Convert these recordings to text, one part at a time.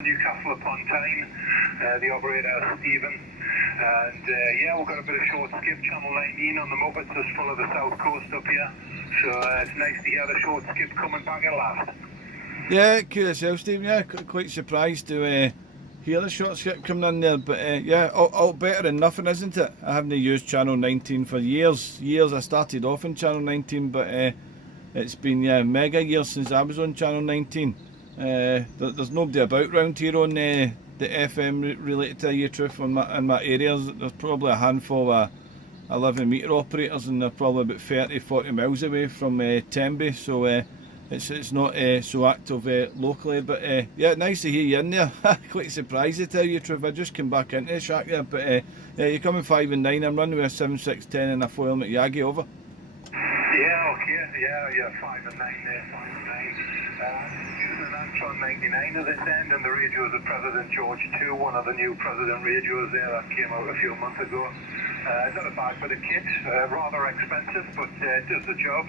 Newcastle upon Tyne, the operator Stephen, and yeah, we've got a bit of short skip, Channel 19 on the Muppets, just full of the south coast up here, so it's nice to hear the short skip coming back at last. Yeah, cool yourself, Stephen. Yeah, quite surprised to hear the short skip coming in there, but yeah, all better than nothing, isn't it? I haven't used Channel 19 for years. I started off in Channel 19, but it's been mega years since I was on Channel 19. There's nobody about round here on the FM related to you truth in my areas. There's probably a handful of 11 metre operators, and they're probably about 30-40 miles away from Tenby, so it's not so active locally, but yeah, nice to hear you in there. Quite surprised to tell you truth. I just came back into the shack there, but yeah, you're coming 5 and 9. I'm running with a 7.610 and a 4 helmet Yagi, over. Yeah, okay, yeah, 5 and 9 there, 5 and 9. Using an Antron 99 at this end, and the radios of President George II, one of the new President radios there that came out a few months ago. Not a bad bit of kit, rather expensive, but does the job.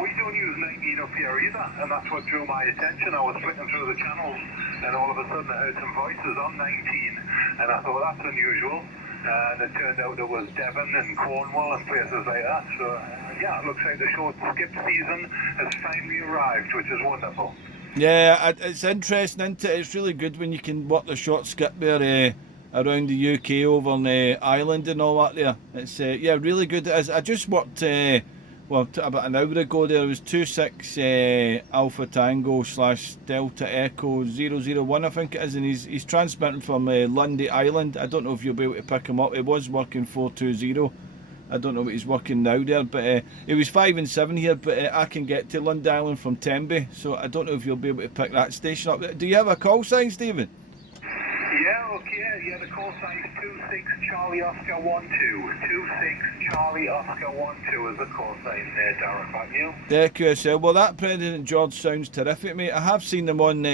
We don't use 19 up here either, and that's what drew my attention. I was flicking through the channels, and all of a sudden I heard some voices on 19, and I thought that's unusual. And it turned out it was Devon and Cornwall and places like that. So yeah, it looks like the short skip season has finally arrived, which is wonderful. Yeah, it's interesting, isn't it? It's really good when you can work the short skip there around the UK, over on Ireland and all that there. It's yeah, really good. I just worked about an hour ago there. It was 26 Alpha Tango / Delta Echo 001, I think it is, and he's transmitting from Lundy Island. I don't know if you'll be able to pick him up. It was working 420. I don't know what he's working now there, but it was 5 and 7 here, but I can get to Lundy Island from Tenby, so I don't know if you'll be able to pick that station up. Do you have a call sign, Stephen? Yeah, okay, yeah, the call sign is 26 Charlie Oscar 12. 26 Charlie Oscar 12 is the call sign there, Darren, back you. Yeah, cool. Well, that President George sounds terrific, mate. I have seen them on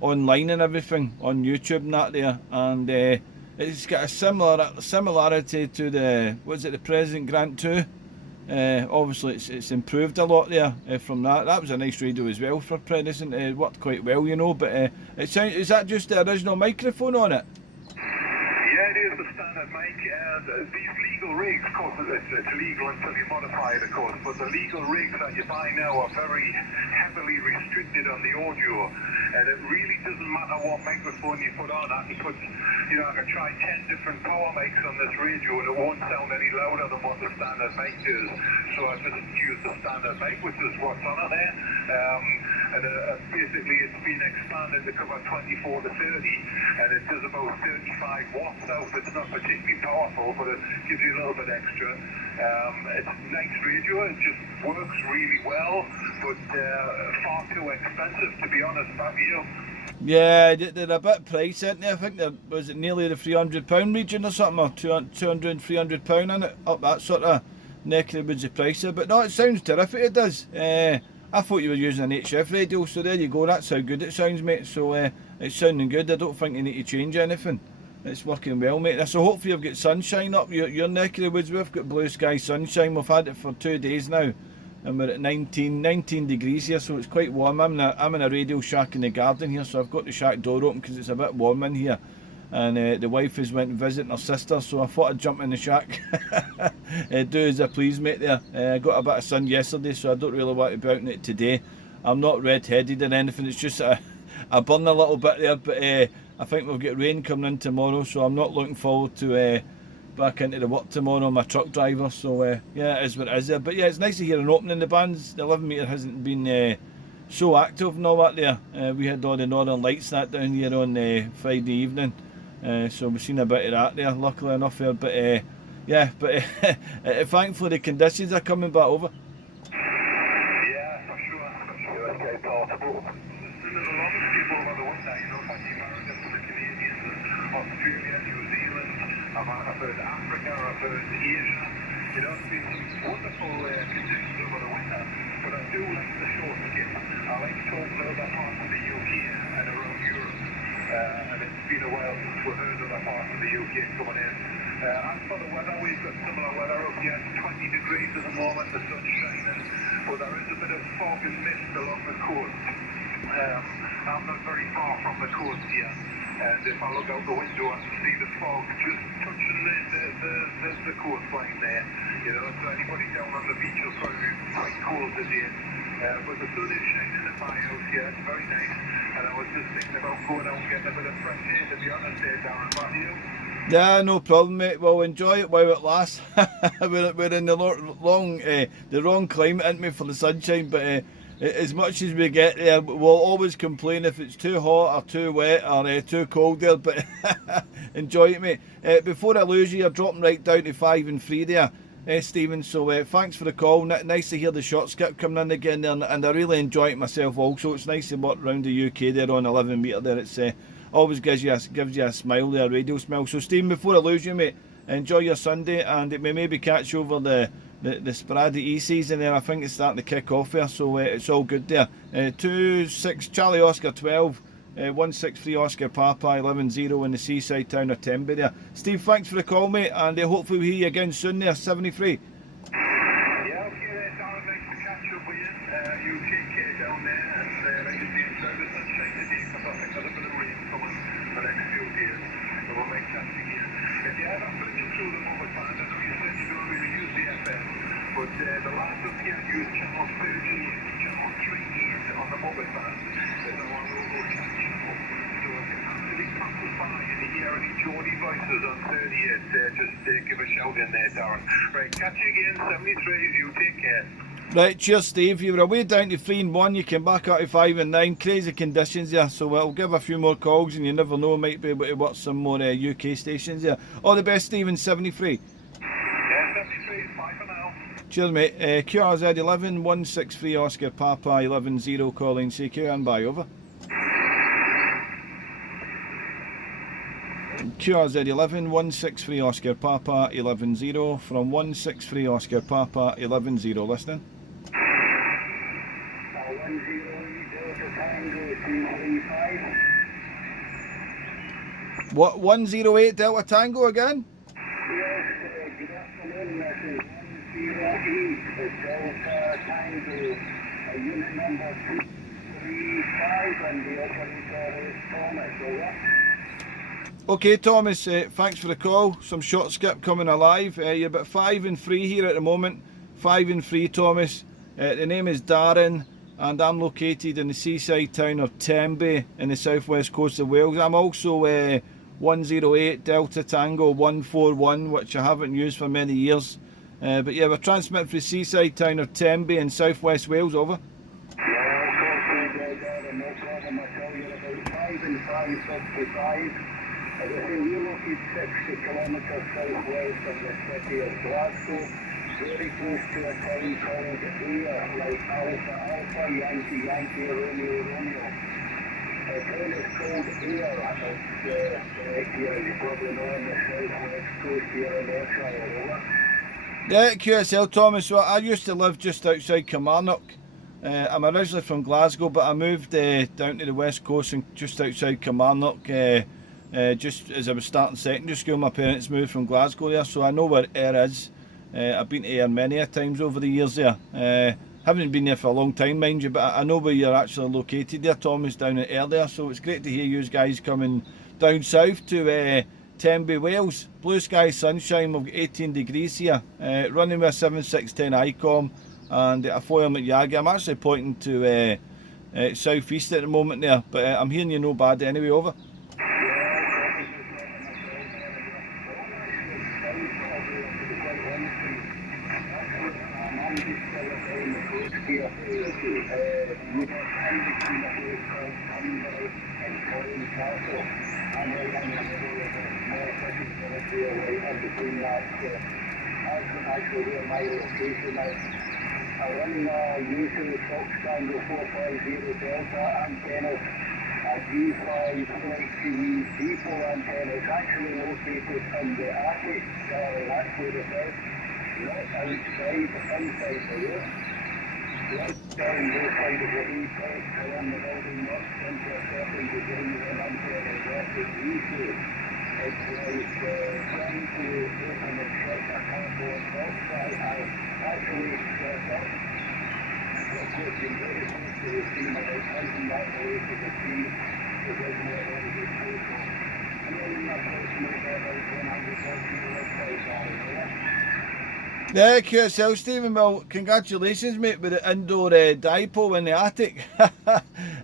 online and everything, on YouTube and that there, and it's got a similarity to the President Grant 2. Obviously, it's improved a lot there from that. That was a nice radio as well for President. It worked quite well, you know. But is that just the original microphone on it? Yeah, it is the standard mic. These legal rigs, of course, it's legal until you modify it, of course. But the legal rigs that you buy now are very heavily restricted on the audio, and it really doesn't matter what microphone you put on. I can try 10 different power mics on this radio, and it won't sound any louder than what the standard mic does. So I just use the standard mic, which is what's on it there. Basically, it's been expanded to cover 24 to 30, and it does about 35 watts out. It's not particularly powerful, but it gives you a little bit extra. It's a nice radio. It just works really well, but far too expensive, to be honest, back here. Yeah, they're a bit pricey, aren't they? I think was it nearly the £300 region or something, or £200, £300 in it, up that sort of neck of the woods of price. But no, it sounds terrific, it does. I thought you were using an HF radio, so there you go, that's how good it sounds, mate. So it's sounding good. I don't think you need to change anything. It's working well, mate. So hopefully you've got sunshine up your neck of the woods. We've got blue sky sunshine. We've had it for 2 days now, and we're at 19 degrees here, so it's quite warm. I'm in a radio shack in the garden here, so I've got the shack door open because it's a bit warm in here. And the wife has went visiting her sister, so I thought I'd jump in the shack. Do as I please, mate, there. I got a bit of sun yesterday, so I don't really want to be out in it today. I'm not red-headed or anything, it's just I burn a little bit there, but I think we'll get rain coming in tomorrow, so I'm not looking forward to back into the work tomorrow. I'm a truck driver, so yeah, it is what it is there. But yeah, it's nice to hear an opening. The band's, the 11 metre hasn't been so active and all that there. We had all the Northern Lights that down here on Friday evening. So we've seen a bit of that there, luckily enough there. But yeah, but thankfully the conditions are coming back over. Yeah, for sure, it's very possible. There's a lot of people over the winter, from the Americans to the Canadians, Australia, New Zealand, I've heard Africa, I've heard Asia. It's been some wonderful conditions over the winter. But I do like the short skip. I like talking to other parts of the UK and around Europe. And it's been a while since we've heard other parts of the UK coming in. As for the weather, we've got similar weather up here. It's 20 degrees at the moment, the sun's shining, but there is a bit of fog and mist along the coast. I'm not very far from the coast here, and if I look out the window, I can see the fog just touching the coastline there. You know, so anybody down on the beach will probably be quite cold today. But the sun is shining in my house here. It's very nice, and I was just thinking about going out and getting a bit of fresh air. To be honest, there, Darren. What do you? Yeah, no problem, mate. Well, enjoy it while it lasts. We're in the the wrong climate, aren't we, for the sunshine? But as much as we get there, we'll always complain if it's too hot or too wet or too cold there. But enjoy it, mate. Before I lose you, you're dropping right down to 5 and 3 there, Stephen. So thanks for the call. Nice to hear the short skip coming in again there, and I really enjoy it myself also. It's nice to walk around the UK there on 11 metre there. It's always gives you a smile there, a radio smile. So Stephen, before I lose you, mate, enjoy your Sunday, and it may maybe catch you over the sporadic E-season there. I think it's starting to kick off there, so it's all good there. 2-6 Charlie Oscar 12, 163 Oscar Papa 11-0 in the seaside town of Tenby there. Steve, thanks for the call, mate, and hopefully we'll hear you again soon there, 73. Yeah, okay there, Darren. Nice to catch up with you. You take care down there, and like you say, enjoy the sunshine today, because I think there's a bit of rain coming the next few days. So we'll make that again. If you ever flicking through the mobile band, I know you said you don't really use the FM, but the lads up here use channel 38, channel 38 on the mobile band. There's a one local chat channel. So if you actually passes by and you hear any Geordie voices on 38, just give a shout in there, Darren. Right, catch you again, 73. You take care. Right, cheers, Steve. You were away down to 3 and 1. You came back up to 5 and 9. Crazy conditions there. So we'll give a few more calls, and you never know, might be able to watch some more UK stations there. All the best, Stephen. 73. Yeah, 73. Bye for now. Cheers, mate. QRZ 11 163 Oscar Papa 11-0 calling CQ and bye over. QRZ 11 163 Oscar Papa 11-0 from 163 Oscar Papa 11-0 listening. What, 108 Delta Tango again? Yes, good afternoon, this is 108 Delta Tango, unit number 235, and the operator is Thomas, over. Okay, Thomas, thanks for the call. Some short skip coming alive. You're about 5 and 3 here at the moment. 5 and 3, Thomas. The name is Darren, and I'm located in the seaside town of Tenby in the southwest coast of Wales. I'm also 108 Delta Tango 141, which I haven't used for many years. But yeah, we're transmitting from the seaside town of Tenby in southwest Wales, over. Yeah, no problem. I tell you, about 5 and 555. We're located 60 kilometres southwest of the city of Glasgow, very close to a town called Ayr, like Alpha, Yankee, Yankee, Romeo, Romeo. The town is called Ayr. It's here, you probably know, on the southwest coast here in Ayrshire, over. Yeah, QSL, Thomas. Well, I used to live just outside Kilmarnock. I'm originally from Glasgow, but I moved down to the west coast and just outside Kilmarnock. Just as I was starting secondary school, my parents moved from Glasgow there, so I know where Ayr is. I've been to Ayr many a times over the years there. Haven't been there for a long time, mind you, but I know where you're actually located there, Thomas, down at Ayr there. So it's great to hear you guys coming down south to Tenby, Wales. Blue sky, sunshine, we've got 18 degrees here. Running with a 7610 ICOM and a 4 Yagi. I'm actually pointing to southeast at the moment there, but I'm hearing you no bad anyway, over. I run usually Fox Tango 450 Delta antennas, a G5 FlexTV depot antenna. It's actually located in the attic, that's where it is, not outside, inside the roof. Right down this side of the E-Tech, around the building, not into a second degree of an antenna, that's the E-Tech. It's like trying to open and shut, I can't go on top, so I actually shut up. course, you're very close to the team, about 1,000 miles away from the team. It wasn't a very good photo. And then in my first mate, about 100 bucks on your website, Darren. Yeah, QSL, Stephen. Well, congratulations, mate, with the indoor dipole in the attic.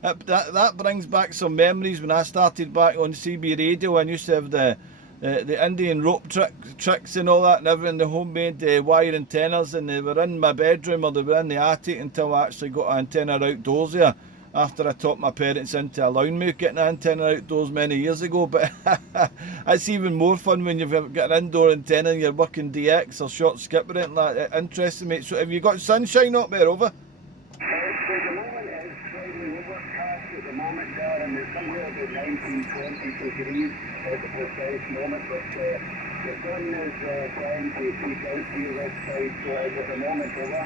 that brings back some memories when I started back on CB radio. I used to have the Indian rope tricks and all that, and everything, the homemade wire antennas, and they were in my bedroom or they were in the attic until I actually got an antenna outdoors there. After I talked my parents into allowing me getting an antenna outdoors many years ago. But it's even more fun when you've got an indoor antenna and you're working DX or short skip or anything like that. Interesting, mate. So have you got sunshine up there, over? For the moment, it's slightly overcast at the moment, Darren. It's somewhere about 19, 20 degrees at the precise moment, but the sun is trying to peek out to this side, so at the moment, over.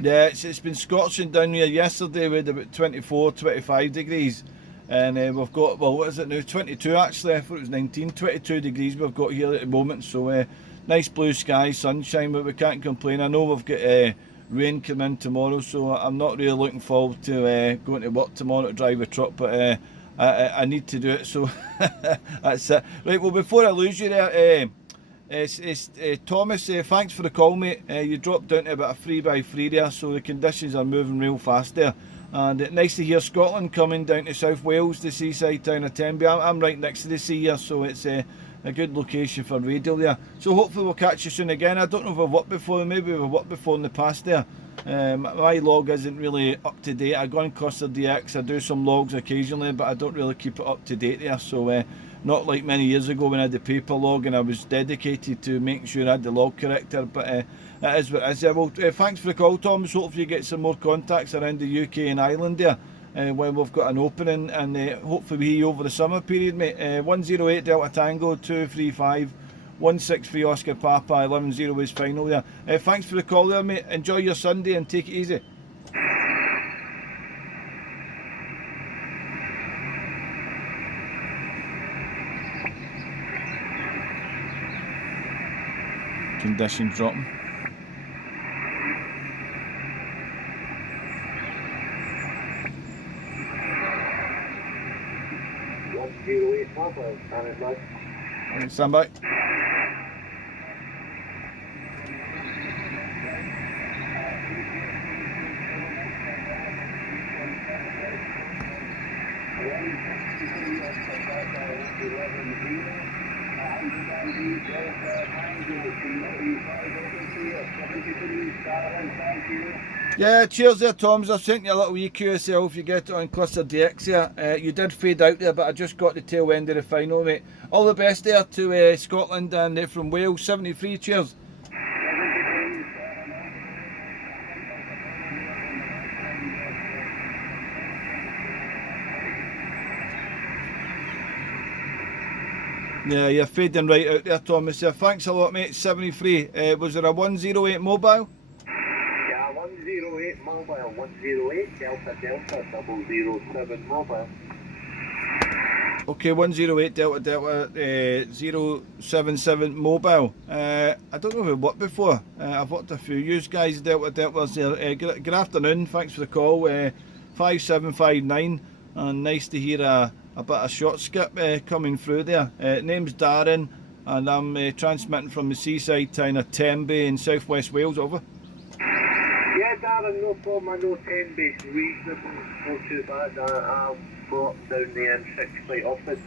Yeah, it's been scorching down here. Yesterday we had about 24, 25 degrees. And we've got, well, what is it now? 22 actually. I thought it was 19. 22 degrees we've got here at the moment. So nice blue sky, sunshine, but we can't complain. I know we've got rain coming in tomorrow, so I'm not really looking forward to going to work tomorrow to drive a truck, but I need to do it, so that's it. Right, well, before I lose you there, Thomas, thanks for the call, mate. You dropped down to about a 3x3 there, so the conditions are moving real fast there. And nice to hear Scotland coming down to South Wales, the seaside town of Tenby. I'm right next to the sea here, so it's a good location for radio there. So hopefully we'll catch you soon again. I don't know if we've worked before, maybe we've worked before in the past there. My log isn't really up to date. I go on Cluster DX, I do some logs occasionally, but I don't really keep it up to date there. So not like many years ago when I had the paper log and I was dedicated to making sure I had the log corrector, but it is what it is. Well, thanks for the call, Thomas. Hopefully you get some more contacts around the UK and Ireland there when we've got an opening, and hopefully we hear you over the summer period, mate. 108 Delta Tango 235 163 Oscar Papa 110 is final there. Thanks for the call there, mate. Enjoy your Sunday and take it easy. Conditions dropping. Stand by. Yeah, cheers there, Toms. I've sent you a little EQSL if you get it on Cluster DX here. You did fade out there, but I just got the tail end of the final, mate. All the best there to Scotland and from Wales. 73, cheers. Yeah, you're fading right out there, Thomas. Yeah, thanks a lot, mate. 73. Was there a 108 mobile? Yeah, 108 mobile, 108 Delta 007 mobile. Okay, 108 Delta 077 mobile. I don't know if I've worked before. I've worked a few. You guys, Delta's there. Good afternoon. Thanks for the call. 5759. And nice to hear a bit of short skip coming through there. Name's Darren, and I'm transmitting from the seaside town of Tenby in southwest Wales. Over. Yeah, Darren, no problem. I know Tenby's reasonable, not too bad. I've got down the M6 quite often.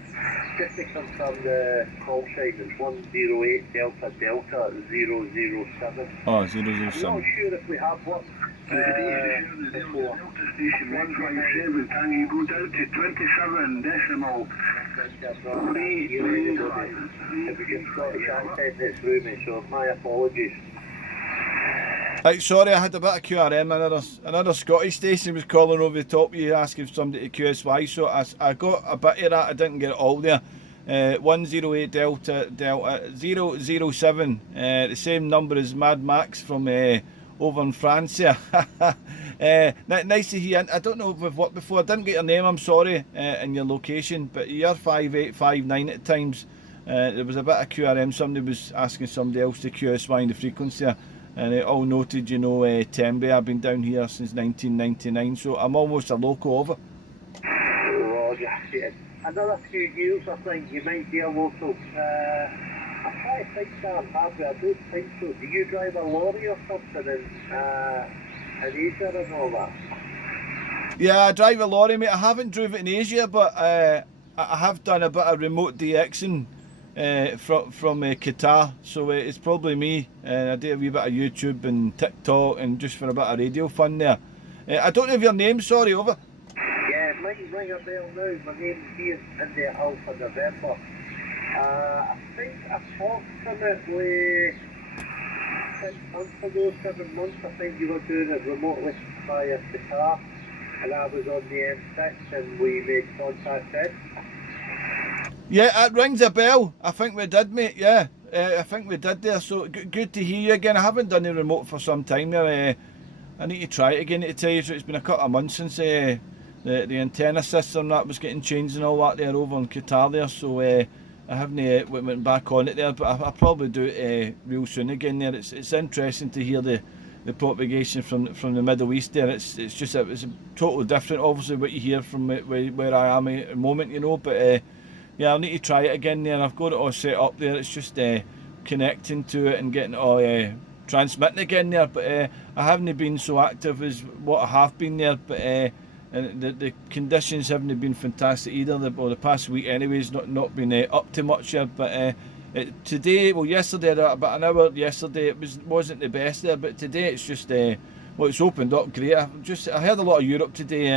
Just to confirm the call sign is 108 Delta 007. Oh, 007. I'm not sure if we have worked before. Delta station 157, can you go down to 27 decimal? If we can Scottish accent that's through me, so my apologies. Right, sorry, I had a bit of QRM. Another Scottish station was calling over the top of you asking somebody to QSY, so I got a bit of that. I didn't get it all there. 108 Delta 007, the same number as Mad Max from over in France here. Nice to hear. I don't know if we've worked before. I didn't get your name, I'm sorry, and your location, but you're 5859 at times. There was a bit of QRM. Somebody was asking somebody else to QSY in the frequency. And all noted, you know, Tenby. I've been down here since 1999, so I'm almost a local over. Oh, yeah. Another few years, I think you might be a local. I try to think that, Barbie. I don't think so. Do you drive a lorry or something in Asia and all that? Yeah, I drive a lorry, mate. I haven't driven in Asia, but I have done a bit of remote DXing from Qatar, so it's probably me. I do a wee bit of YouTube and TikTok and just for a bit of radio fun there. I don't know if your name, sorry, over. Yeah, ring a bell now. My name's Ian in the Alpha November. I think approximately 6 months ago, 7 months, I think you were doing it remotely via Qatar, and I was on the M6 and we made contact then. Yeah, it rings a bell. I think we did, mate. Yeah, I think we did there. So good to hear you again. I haven't done the remote for some time there. I need to try it again to tell you. So it's been a couple of months since the antenna system that was getting changed and all that there over in Qatar there. So I haven't went back on it there, but I'll probably do it real soon again there. It's interesting to hear the propagation from the Middle East there. It's just it's totally different, obviously, what you hear from where I am at the moment, you know. But yeah, I'll need to try it again there. I've got it all set up there. It's just connecting to it and getting it all transmitting again there. But I haven't been so active as what I have been there. But and the conditions haven't been fantastic either. The past week, anyways, not been up to much here. But today, well, yesterday, about an hour yesterday, it wasn't the best there. But today, it's just well, it's opened up great. I heard a lot of Europe today,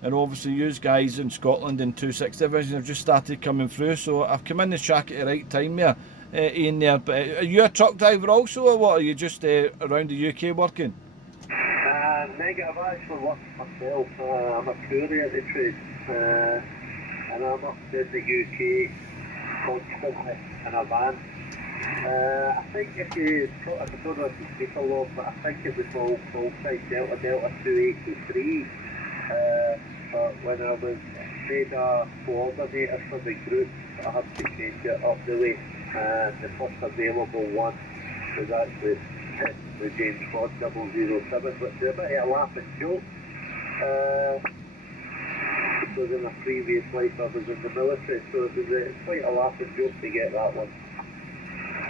and obviously you guys in Scotland in 2-6 division have just started coming through, so I've come in the track at the right time there, Ian there. But are you a truck driver also, or what? Are you just around the UK working? Negative, I actually work for myself. I'm a courier of the trade, and I'm up in the UK constantly in a van. I think if you, I don't know if you speak a lot, but I think it was all full-time Delta 283. But when I was made a coordinator for the group, I had to change it up the way. The first available one was actually the James Ford 007, which is a bit of a laughing joke. Because in a previous life I was in the military, so it was quite a laughing joke to get that one.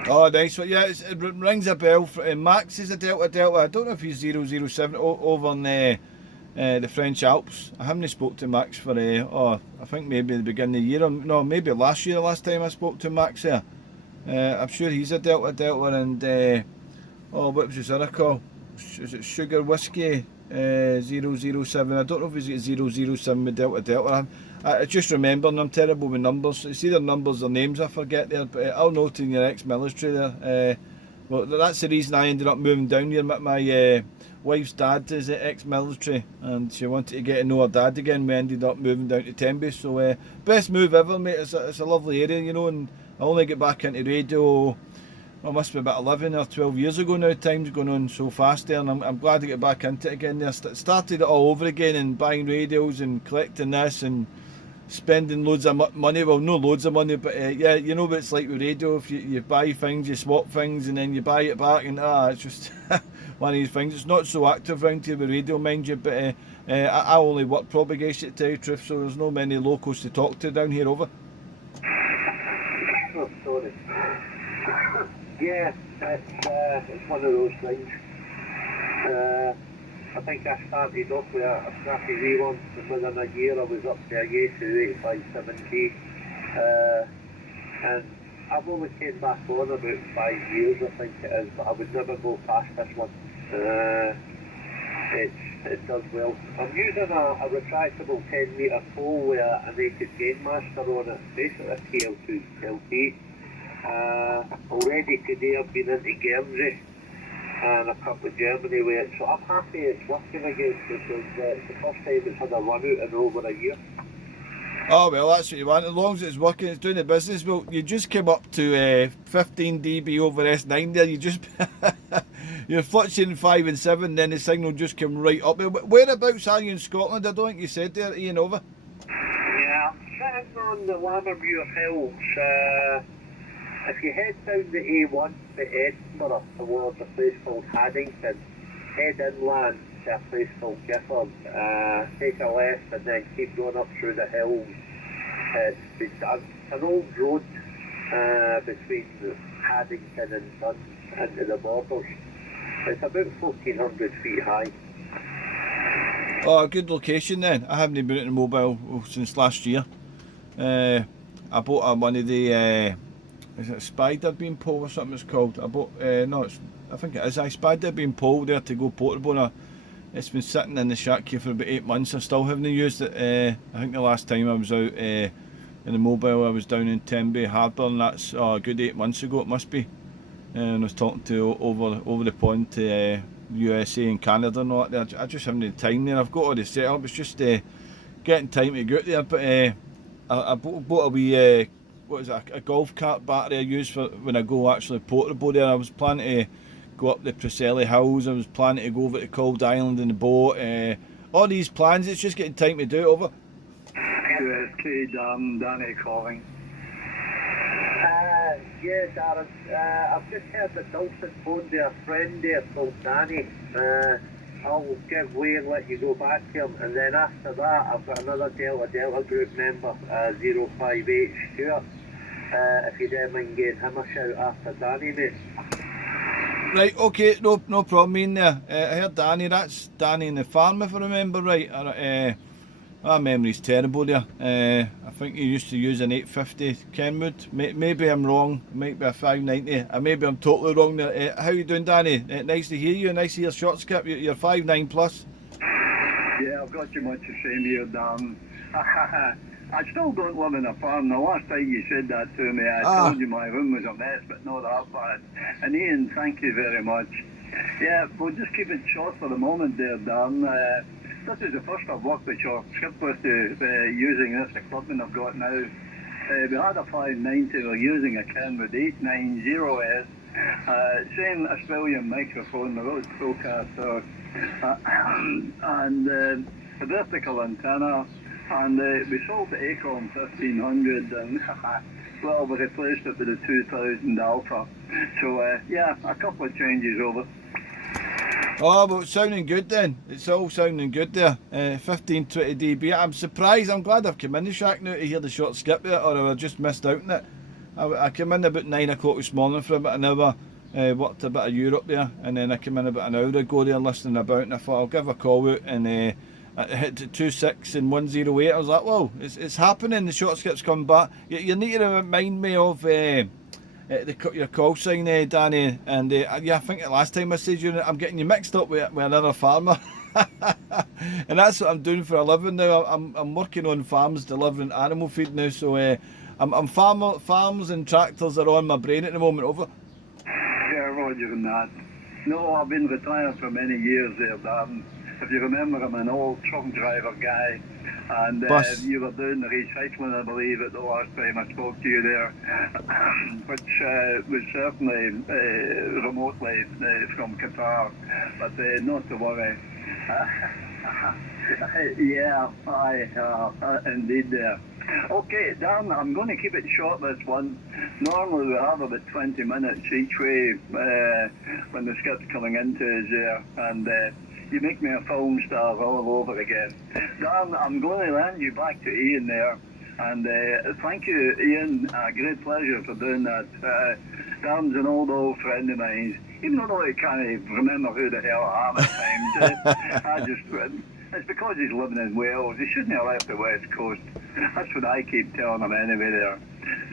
Oh, nice. Well, yeah, it rings a bell. Max is a Delta. I don't know if he's 007 over in the French Alps. I haven't spoke to Max for I think maybe the beginning of the year. No, maybe last year. Last time I spoke to Max there. I'm sure he's a Delta, and what was his other call? Is it Sugar Whiskey 007? I don't know if he's got 007 with Delta. I just remember, and I'm terrible with numbers. It's either numbers or names I forget there. But I'll note in your ex-military there. Well, that's the reason I ended up moving down here. My wife's dad is ex-military, and she wanted to get to know her dad again. We ended up moving down to Tenby. So best move ever, mate. It's a lovely area, you know. And I only get back into radio, well, must be about 11 or 12 years ago now. Time's going on so fast there, and I'm glad to get back into it again there. Started it all over again and buying radios and collecting this and spending loads of money. Well, no loads of money, but yeah, you know what it's like with radio. If you buy things, you swap things, and then you buy it back, and it's just one of these things. It's not so active round here with radio, mind you, but I only work propagation, to tell you the truth, so there's no many locals to talk to down here, over. Oh, sorry. Yeah, it's one of those things. I think I started off with a snappy wee one, and within a year I was up to a Yesu 857K. And I've only came back on about 5 years, I think it is, but I would never go past this one. It does well. I'm using a retractable 10-metre pole with a naked gainmaster on it, basically a KL2 LT. Already today I've been into Guernsey and a couple of Germany with it, so I'm happy it's working again, because it's the first time it's had a run out in over a year. Oh, well, that's what you want. As long as it's working, it's doing the business. Well, you just came up to 15 dB over S9 there. You just you're fluctuating 5 and 7, then the signal just came right up. Whereabouts are you in Scotland? I don't think you said there, Ian, over. Yeah, I'm sitting on the Lammermuir Hills. If you head down the A1 for Edinburgh towards a place called Haddington. Head inland to a place called Gifford. Take a left and then keep going up through the hills. It's an old road between Haddington and Dun into the borders. It's about 1,400 feet high. Oh, a good location then. I haven't been in a mobile since last year. I bought one of the, is it a spider bean pole or something it's called? I bought, no, I think it is a spider bean pole there to go portable. And it's been sitting in the shack here for about 8 months. I still haven't used it. I think the last time I was out in the mobile, I was down in Tenby Harbour, and that's a good 8 months ago it must be. And I was talking to over the pond to USA and Canada and all that there. I just haven't had time there. I've got all the setup. It's just getting time to go out there. But I bought a wee what is it, a golf cart battery I use for when I go actually portable there. I was planning to go up the Preseli Hills. I was planning to go over to Cold Island in the boat. All these plans. It's just getting time to do it over. USK Danny calling. Yeah, Darren. I've just heard the Dulcet phone to a friend there called Danny. I'll give way and let you go back to him, and then after that I've got another Delta group member, 05H Stuart. If you don't mind getting him a shout after Danny, mate. Right, okay, no problem in there. I heard Danny, that's Danny in the farm if I remember right. My memory's terrible there. I think he used to use an 850 Kenwood. Maybe I'm wrong, it might be a 590. Maybe I'm totally wrong there. How you doing, Danny? Nice to hear you, nice to hear short skip. You're 5'9" plus. Yeah, I've got you much the same here, Dan. I still don't live in a farm. The last time you said that to me, I told you my room was a mess, but not that bad. And Ian, thank you very much. Yeah, we'll just keep it short for the moment there, Dan. This is the first I've worked with short skip with using this equipment I've got now. We had a 590, we're using a Kenwood 890S. Same Australian microphone, the Rode Procaster, and a vertical antenna. And we sold the Acorn 1500 and well, we replaced it with a 2000 Alpha. So yeah, a couple of changes over. Oh, well, it's sounding good then. It's all sounding good there. 15-20 dB. I'm surprised. I'm glad I've come in the shack now to hear the short skip there, or I just missed out on it. I came in about 9 o'clock this morning for about an hour, worked a bit of Europe there, and then I came in about an hour ago there listening about, and I thought I'll give a call out, and I hit 26 and 108. I was like, whoa, it's happening. The short skip's coming back. You need to remind me of your call sign, Danny, and yeah, I think the last time I said I'm getting you mixed up with another farmer. And that's what I'm doing for a living now. I'm working on farms delivering animal feed now, so farms and tractors are on my brain at the moment. Over. Yeah, Roger and that. No, I've been retired for many years there, Dan. If you remember, I'm an old truck driver guy, and you were doing the recycling, I believe, at the last time I spoke to you there, which was certainly remotely from Qatar, but not to worry. Yeah, indeed there. Okay, Dan, I'm going to keep it short, this one. Normally we have about 20 minutes each way when the skip's coming into us there, and you make me a film star all over again. Dan, I'm going to land you back to Ian there, and thank you, Ian. A great pleasure for doing that. Dan's an old friend of mine. Even though I can't remember who the hell I am at times, it's because he's living in Wales. He shouldn't have left the West Coast. That's what I keep telling him anyway there.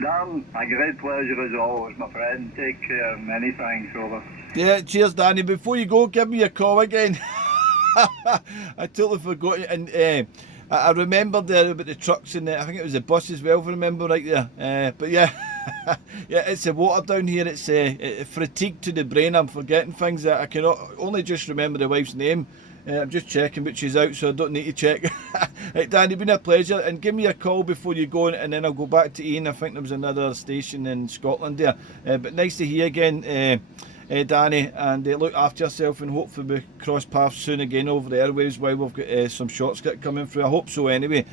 Dan, a great pleasure as always, my friend. Take care. Many thanks, over. Yeah, cheers, Danny. Before you go, give me a call again. I totally forgot it. And I remembered there about the trucks and I think it was the bus as well, if I remember right there. But yeah, yeah, it's the water down here. It's fatigue to the brain. I'm forgetting things that I can only just remember the wife's name. I'm just checking, but she's out, so I don't need to check. Right, Dan, it's been a pleasure, and give me a call before you go, and then I'll go back to Ian. I think there was another station in Scotland there. But nice to hear you again, Danny, and look after yourself, and hopefully we cross paths soon again over the airwaves while we've got some short skip coming through. I hope so anyway.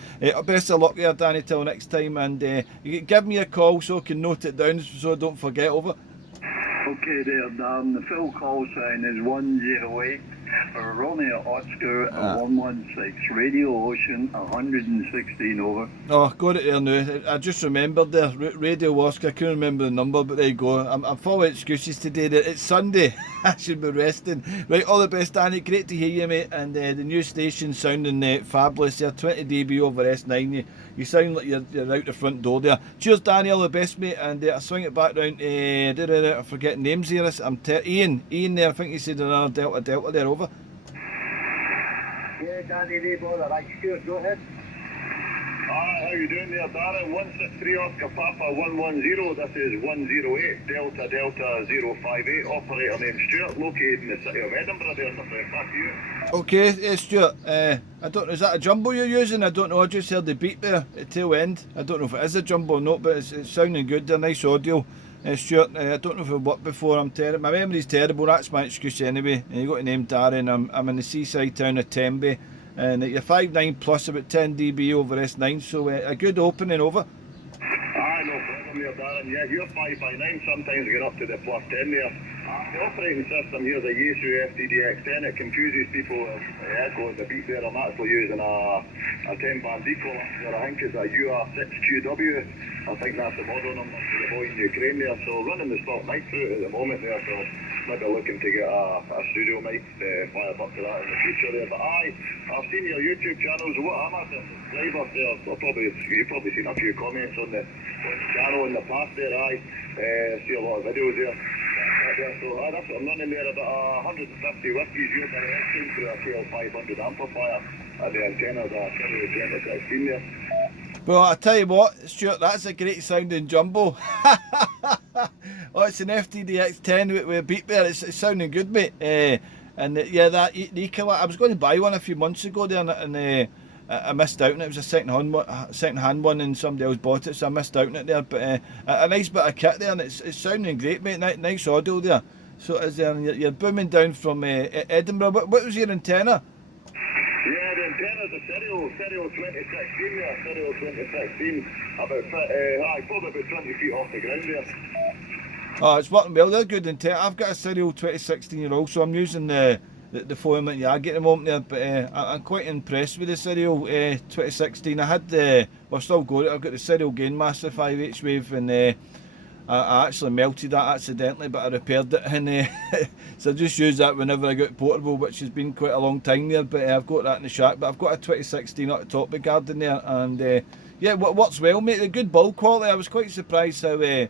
Best of luck there, Danny, till next time, and you give me a call so I can note it down so I don't forget, over. okay there, Dan. The full call sign is 108. Romeo Oscar 116. Radio Ocean 116 over. Oh, got it there now. I just remembered there, Radio Oscar. I couldn't remember the number, but there you go. I'm full of excuses today. It's Sunday. I should be resting. Right, all the best, Danny. Great to hear you, mate. And the new station sounding fabulous there. 20 dB over S9. You sound like you're out the front door there. Cheers, Danny. All the best, mate. And I swing it back round. I'm forgetting names here. Ian there. I think he said another Delta there. Over. Yeah, Danny, no bother. Right, Stuart, go ahead. How you doing there, Darren? 163 Oscar Papa 110. This is 108 Delta Delta 058. Operator named Stuart, located in the city of Edinburgh there, my friend. Back to you. Okay, Stuart. I don't know, is that a jumbo you're using? I don't know. I just heard the beep there at tail end. I don't know if it is a jumbo or not, but it's sounding good. They're nice audio. Stuart, I don't know if I've worked before. I'm terrible. My memory's terrible. That's my excuse anyway. You got to name Darren. I'm in the seaside town of Tenby. And you're 5'9 plus about 10 dB over S9, so a good opening over. No problem there, Darren. Yeah, you're 5'9, sometimes get up to the plus 10 there. The operating system here is a Yaesu FTDX10. It confuses people with echo and the beat there. I'm actually using a 10-band equalizer. I think it's a UR6QW. I think that's the model number for the boy in Ukraine there. So running the stock mic through it at the moment there, so maybe looking to get a studio mic fired up to that in the future there. But I've seen your YouTube channels. What I'm at the subscriber there. You've probably seen a few comments on the channel in the past there. See a lot of videos there. So that's what I'm running there, about 150 whiskies your direction through a KL500 amplifier, and the antennas are stereo 2016 there. Well, I tell you what, Stuart, that's a great sounding jumbo. Oh, it's an FTDX10 with a beat there. It's sounding good, mate. That Ecola, I was going to buy one a few months ago there, and I missed out on it. It was a second-hand one, and somebody else bought it, so I missed out on it there. But a nice bit of kit there, and it's sounding great, mate. Nice audio there. So is there? You're booming down from Edinburgh. What was your antenna? Yeah, the antenna's a stereo 2016 there, stereo 2016, probably about 20 feet off the ground there. Oh, it's working well. They're good antenna. I've got a stereo 2016 year old, so I'm using the phone that I get them on there, but I'm quite impressed with the stereo 2016. I had we've still got it. I've got the stereo Gainmaster 5H wave, and I actually melted that accidentally, but I repaired it, and so I just use that whenever I get portable, which has been quite a long time there. But I've got that in the shack. But I've got a 2016 at the top of the garden there, and yeah, what works well, mate. The good build quality. I was quite surprised how the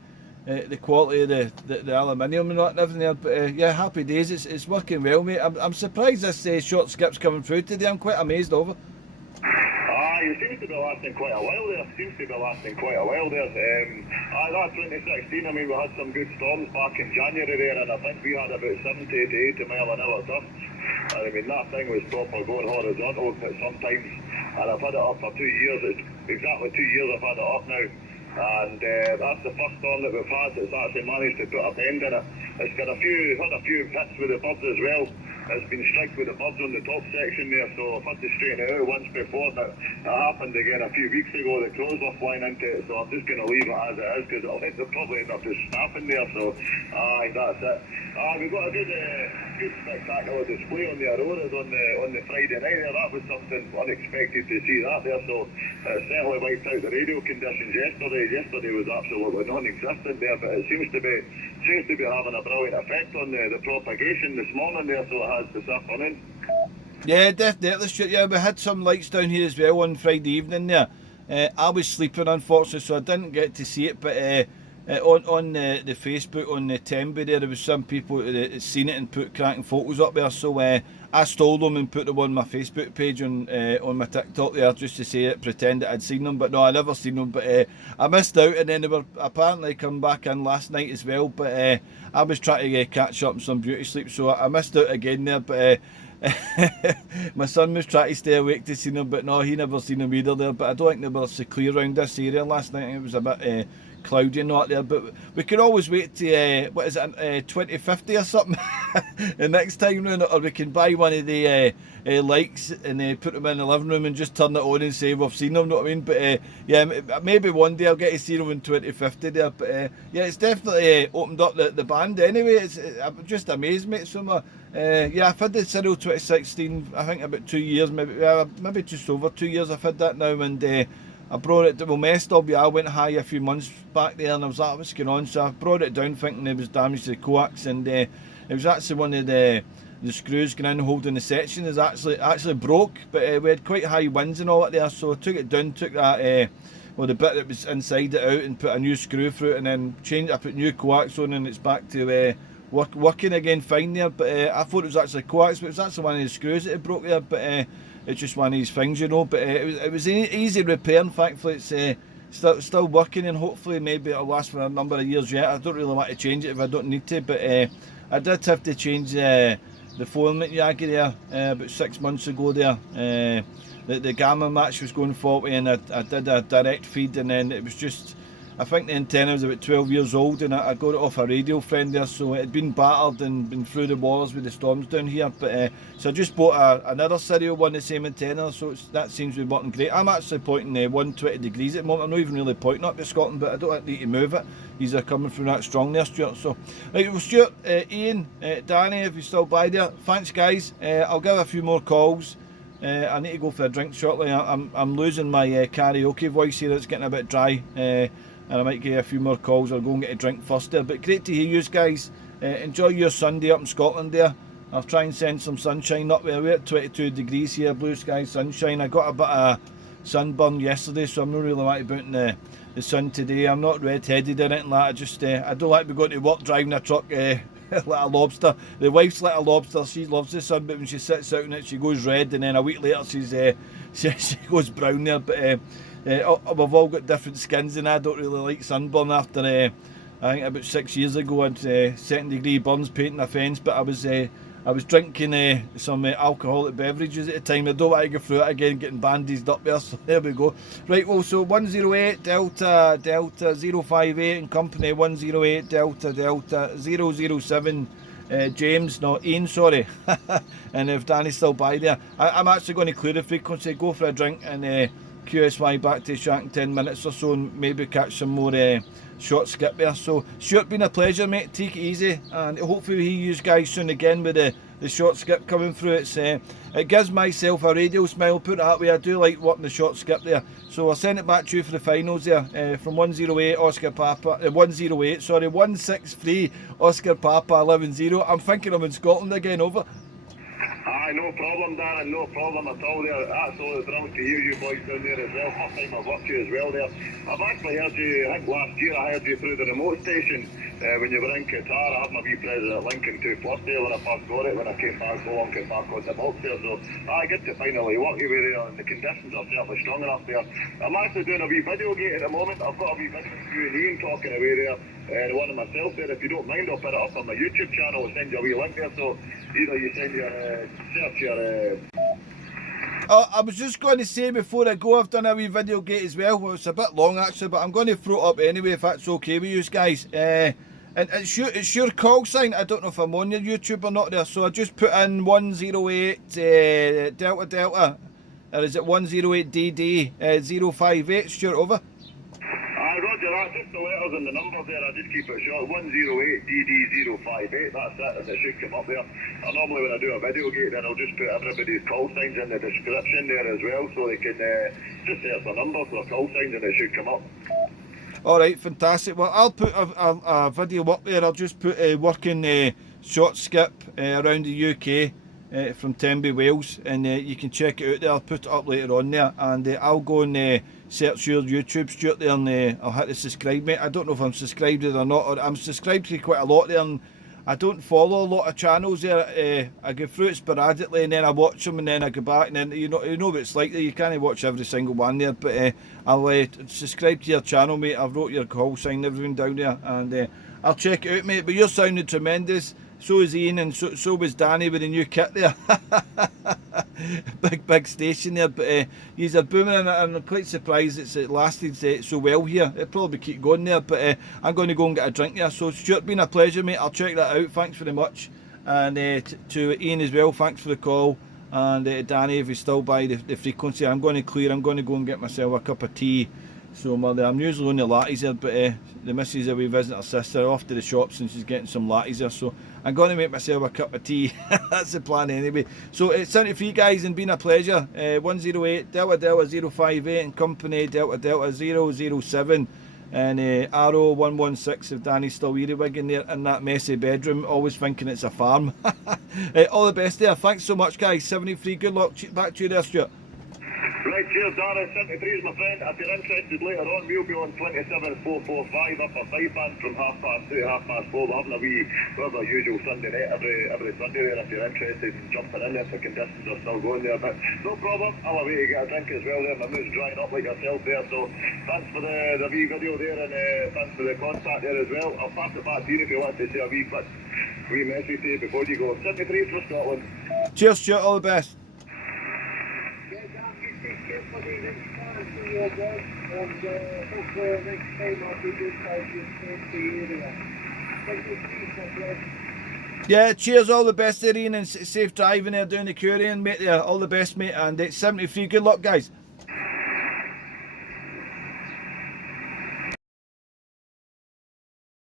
quality of the aluminium and everything there. But yeah, happy days. It's working well, mate. I'm surprised this short skip's coming through today. I'm quite amazed over. It seems to be lasting quite a while there. That 2016, I mean, we had some good storms back in January there, and I think we had about 70 to 80 mile an hour gusts. I mean, that thing was proper going horizontal at some times, and I've had it up for 2 years. It's exactly 2 years I've had it up now. And that's the first storm that we've had that's actually managed to put a bend in it. It's got had a few hits with the birds as well. It's been striked with the birds on the top section there, so I've had to straighten it out once before. That happened again a few weeks ago. The crows were flying into it, so I'm just going to leave it as it is, because it'll probably end up just snapping there. So that's it. We've got a good spectacular display on the Auroras on the Friday night there. That was something unexpected to see that there. So it certainly wiped out the radio conditions yesterday. Yesterday was absolutely non-existent there, but it seems to be having a brilliant effect on the propagation this morning there. So it has this afternoon. Yeah, definitely. Yeah, we had some lights down here as well on Friday evening there. I was sleeping, unfortunately, so I didn't get to see it, but on the Facebook, on the Tenby there was some people that had seen it and put cracking photos up there, so I stole them and put them on my Facebook page on my TikTok there, just to say it, pretend that I'd seen them, but no, I never seen them. But I missed out, and then they were apparently come back in last night as well, but I was trying to catch up on some beauty sleep, so I missed out again there. But my son was trying to stay awake to see them, but no, he never seen them either there. But I don't think they were so clear around this area last night. It was a bit cloudy and all that there, but we can always wait to, what is it, 2050 or something, the next time round, or we can buy one of the lights and put them in the living room and just turn it on and say we've seen them, know what I mean? But yeah, maybe one day I'll get to see them in 2050 there, but yeah, it's definitely opened up the band anyway. It's just amazed me so much. Yeah, I've had the Cyril 2016, I think about 2 years, maybe just over 2 years I've had that now, and I brought it, well, my SWR went high a few months back there, and I was like, what's going on? So I brought it down thinking it was damage to the coax, and it was actually one of the screws going in holding the section is actually broke, but we had quite high winds and all that there, so I took it down, took that, well, the bit that was inside it out and put a new screw through it, and then I put new coax on, and it's back to working again fine there. But I thought it was actually coax, but it was actually one of the screws that had broke there, but it's just one of these things, you know. But it was easy repair, and thankfully it's still working, and hopefully maybe it'll last for a number of years yet. I don't really want to change it if I don't need to, but I did have to change the filament Yagi there about 6 months ago there. The gamma match was going faulty, and I did a direct feed, and then it was just, I think the antenna was about 12 years old, and I got it off a radio friend there, so it had been battered and been through the walls with the storms down here. But so I just bought another serial one, the same antenna, so that seems to be working great. I'm actually pointing 120 degrees at the moment. I'm not even really pointing up to Scotland, but I don't need to move it. These are coming through that strong there, Stuart. So, right, well, Stuart, Ian, Danny, if you're still by there, thanks guys. I'll give a few more calls. I need to go for a drink shortly. I'm losing my karaoke voice here. It's getting a bit dry, and I might get a few more calls. I'll go and get a drink first there. But great to hear you guys. Enjoy your Sunday up in Scotland there. I'll try and send some sunshine up there. We're at 22 degrees here, blue sky, sunshine. I got a bit of sunburn yesterday, so I'm not really like about in the sun today. I'm not red-headed or anything like that. I don't like to be going to work driving a truck like a lobster. The wife's like a lobster. She loves the sun, but when she sits out in it, she goes red, and then a week later she goes brown there. But we've all got different skins, and I don't really like sunburn. After I think about 6 years ago, I had second degree burns painting a fence, but I was drinking some alcoholic beverages at the time. I don't want to go through it again, getting bandaged up there, so there we go. Right, well, so 108 Delta 058 and company 108 Delta 007 James, no, Ian, sorry. And if Danny's still by there, I'm actually going to clear the frequency, go for a drink, and QSY back to Shack in 10 minutes or so, and maybe catch some more short skip there. So Stuart, been a pleasure, mate. Take it easy, and hopefully hear you guys soon again with the short skip coming through. It gives myself a radio smile, put it that way. I do like working the short skip there. So I'll send it back to you for the finals there, from 108 Oscar Papa 108, sorry, 163 Oscar Papa 11-0. I'm thinking I'm in Scotland again, over. Aye, no problem, Darren, no problem at all there. Absolutely thrilled to hear you boys down there as well. First time I've worked you as well there. I've actually heard you, I think last year I heard you through the remote station when you were in Qatar. I had my wee President Lincoln 2+ there when I first got it, when I came back home, came back on the box there. So I get to finally work you with there, and the conditions are certainly strong enough there. I'm actually doing a wee video gate at the moment. I've got a wee video of you and Ian talking away there. The one of myself there, if you don't mind, I'll put it up on my YouTube channel and send you a wee link there, so either you send your search your I was just going to say before I go, I've done a wee video gate as well. Well, it's a bit long actually, but I'm going to throw it up anyway if that's okay with you guys. And it's your call sign. I don't know if I'm on your YouTube or not there, so I just put in 108 Delta Delta, or is it 108 DD 058, Stuart, over. Roger that, just the letters and the numbers there, I just keep it short, 108 DD058, that's it, and it should come up there. And normally when I do a video gate, then I'll just put everybody's call signs in the description there as well, so they can just search the numbers for call signs and it should come up. Alright, fantastic. Well, I'll put a video up there. I'll just put working short skip around the UK from Tenby, Wales, and you can check it out there. I'll put it up later on there, and I'll go and search your YouTube, Stuart, there, and I'll hit the subscribe, mate. I don't know if I'm subscribed or not, or I'm subscribed to quite a lot there, and I don't follow a lot of channels there. I go through it sporadically, and then I watch them, and then I go back, and then you know what it's like there. You can't watch every single one there, but I'll subscribe to your channel, mate. I've wrote your call sign, everything down there, and I'll check it out, mate. But you're sounding tremendous. So is Ian, and so was Danny with the new kit there. big station there, but he's a booming, and I'm quite surprised it lasted so well here. It'll probably keep going there, but I'm going to go and get a drink there. So Stuart, been a pleasure, mate. I'll check that out. Thanks very much, and to Ian as well. Thanks for the call, and Danny, if he's still by the frequency, I'm going to clear. I'm going to go and get myself a cup of tea. So mother, I'm usually on the lattes here, but the missus away visiting her sister off to the shops and she's getting some lattes there. So I'm going to make myself a cup of tea. That's the plan anyway. So it's 73 guys and been a pleasure. 108 Delta Delta 058 and company Delta Delta 007 and Arrow 116 if Danny's still weary-wigging there in that messy bedroom, always thinking it's a farm. All the best there. Thanks so much, guys. 73. Good luck. Back to you there, Stuart. Right, cheers, Dara. 73 is my friend. If you're interested later on, we'll be on 27445 up a 5-band from 2:30 to 4:30. We're having a wee, we're the usual Sunday night every Sunday there. If you're interested in jumping in there, the conditions are still going there. But no problem, I'll away to get a drink as well there. My mood's drying up like yourself there. So thanks for the wee video there, and thanks for the contact there as well. I'll pass it back to you if you want to say a wee quick message to you before you go. 73 for Scotland. Cheers, Stuart. All the best. Hopefully next time I'll be good time to the area. Thank you, Yeah, cheers, all the best there, Ian, and safe driving there down the Curry, mate. There, all the best, mate. And it's 73. Good luck, guys.